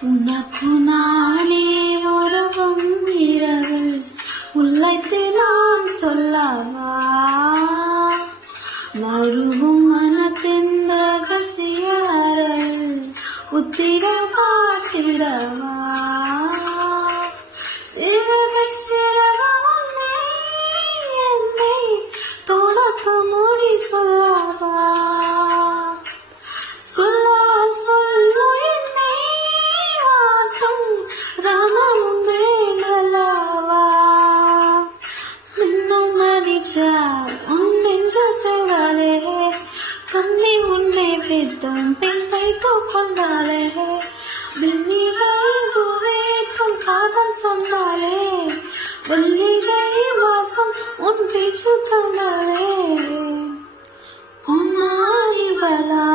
உனக்கு நானே உறவும் இரவில் உள்ளத்தை நான் சொல்லவா மருவும் மனத்தின் ரகசிய அறையில் உத்திர பார்த்திடவா சிறகை சிறகே என்னை தொடர்த்து மூடி சொல்லவா கண்ணி உன்னை வைத்தும் பெண்ணை கொண்டாலே வெண்ணிகைத்தும் காதல் சொன்னாலே வெள்ளிகை வாசம் உன் பேச்சு கண்டாலே உன்னாலிவளா